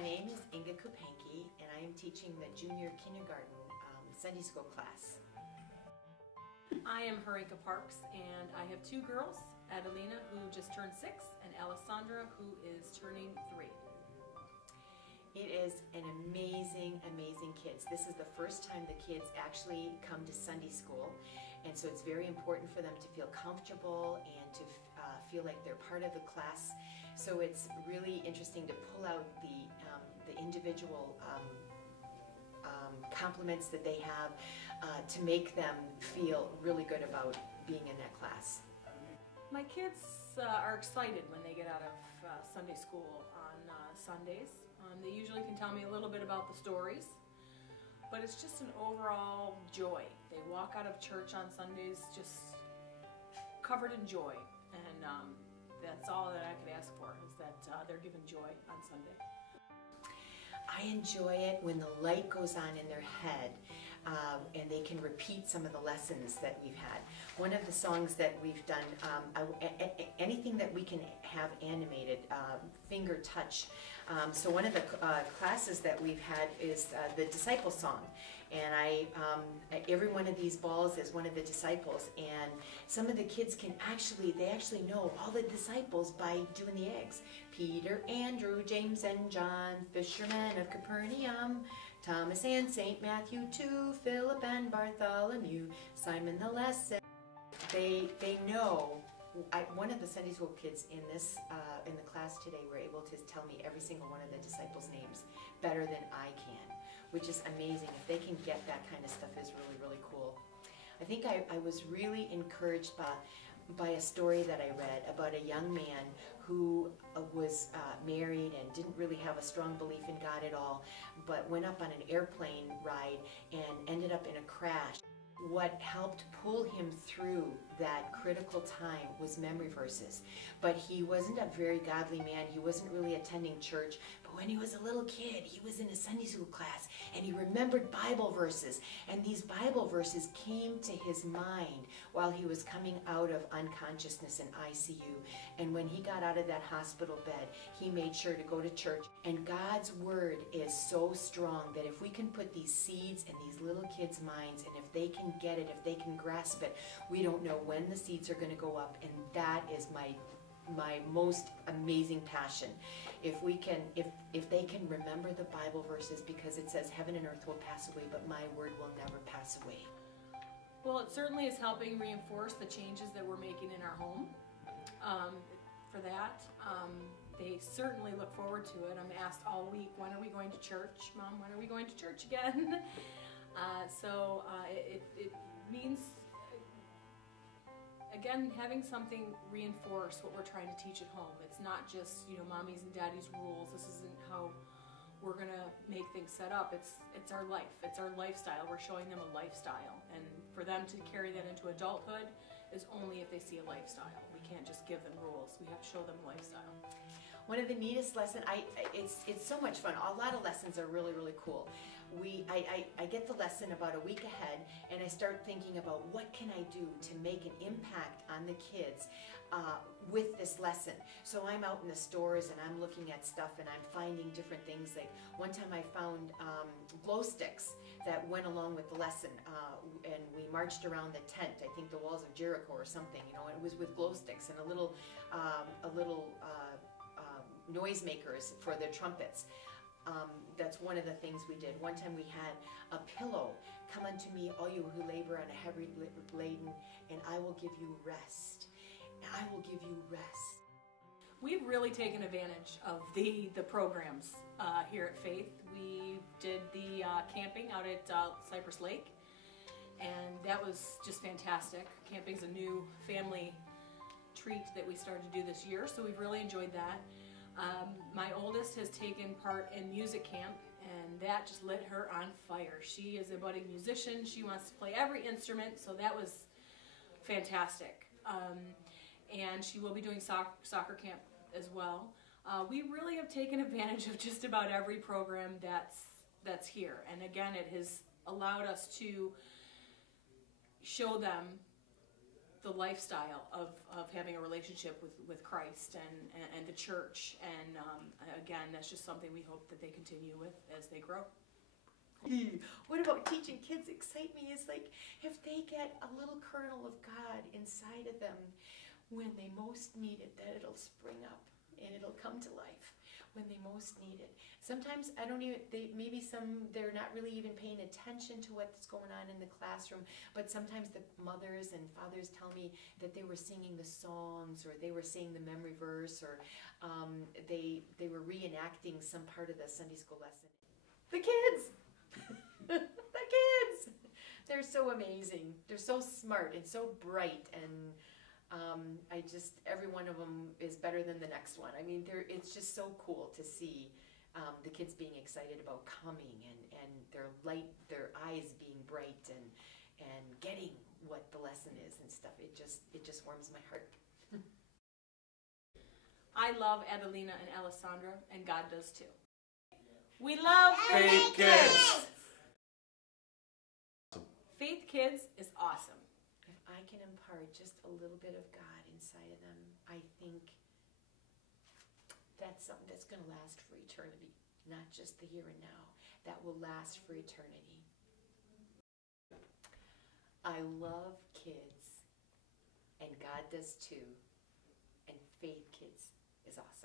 My name is Inga Kupanke, and I am teaching the junior kindergarten Sunday school class. I am Harinka Parks, and I have two girls, Adelina, who just turned 6, and Alessandra, who is turning 3. It is an amazing, amazing kids. This is the first time the kids actually come to Sunday school, and so it's very important for them to feel comfortable and to feel like they're part of the class. So it's really interesting to pull out the individual compliments that they have to make them feel really good about being in that class. My kids are excited when they get out of Sunday school on Sundays. They usually can tell me a little bit about the stories, but it's just an overall joy. They walk out of church on Sundays just covered in joy, and that's all that I could ask for, is that they're given joy on Sunday. I enjoy it when the light goes on in their head and they can repeat some of the lessons that we've had. One of the songs that we've done, anything that we can have animated, finger touch. So one of the classes that we've had is the disciple song, and every one of these balls is one of the disciples, and some of the kids can actually know all the disciples by doing the eggs. Peter, Andrew, James, and John, fishermen of Capernaum, Thomas and St. Matthew too, Philip and Bartholomew, Simon the Less. They know. One of the Sunday school kids in the class today were able to tell me every single one of the disciples' names better than I can, which is amazing. If they can get that kind of stuff, is really, really cool. I think I was really encouraged by a story that I read about a young man who was married and didn't really have a strong belief in God at all, but went up on an airplane ride and ended up in a crash. What helped pull him through that critical time was memory verses. But he wasn't a very godly man. He wasn't really attending church. But when he was a little kid, he was in a Sunday school class, and he remembered Bible verses. And these Bible verses came to his mind while he was coming out of unconsciousness in ICU. And when he got out of that hospital bed, he made sure to go to church. And God's Word is so strong that if we can put these seeds in these little kids' minds, and if they can get it, if they can grasp it, we don't know when the seeds are going to go up, and that is my most amazing passion. If they can remember the Bible verses, because it says heaven and earth will pass away, but my word will never pass away. Well, it certainly is helping reinforce the changes that we're making in our home. For that, they certainly look forward to it. I'm asked all week, when are we going to church? Mom, when are we going to church again? It means, again, having something reinforce what we're trying to teach at home. It's not just, mommy's and daddy's rules. This isn't how we're going to make things set up. It's our life. It's our lifestyle. We're showing them a lifestyle. And for them to carry that into adulthood is only if they see a lifestyle. We can't just give them rules. We have to show them a lifestyle. One of the neatest lessons, it's so much fun. A lot of lessons are really, really cool. I get the lesson about a week ahead, and I start thinking about what can I do to make an impact on the kids with this lesson. So I'm out in the stores and I'm looking at stuff and I'm finding different things. Like one time I found glow sticks that went along with the lesson, and we marched around the tent. I think the walls of Jericho or something. And it was with glow sticks and a little noisemakers for the trumpets. That's one of the things we did. One time we had a pillow. Come unto me, all you who labor and are heavy laden, and I will give you rest. I will give you rest. We've really taken advantage of the programs here at Faith. We did the camping out at Cypress Lake, and that was just fantastic. Camping's a new family treat that we started to do this year, so we've really enjoyed that. My oldest has taken part in music camp, and that just lit her on fire. She is a budding musician. She wants to play every instrument, so that was fantastic. And she will be doing soccer camp as well. We really have taken advantage of just about every program that's here, and again, it has allowed us to show them the lifestyle of having a relationship with Christ and the church. And again, that's just something we hope that they continue with as they grow. What about teaching kids excite me is like if they get a little kernel of God inside of them when they most need it, that it'll spring up and it'll come to life when they most need it. Sometimes I don't even, they're not really even paying attention to what's going on in the classroom, but sometimes the mothers and fathers tell me that they were singing the songs or they were saying the memory verse or they were reenacting some part of the Sunday school lesson. The kids! The kids! They're so amazing. They're so smart and so bright, and every one of them is better than the next one. I mean, it's just so cool to see the kids being excited about coming and their eyes being bright and getting what the lesson is and stuff. It just warms my heart. I love Adelina and Alessandra, and God does too. We love Faith Kids! Faith Kids is awesome. If I can impart just a little bit of God inside of them, I think that's something that's going to last for eternity, not just the here and now. That will last for eternity. I love kids, and God does too, and Faith Kids is awesome.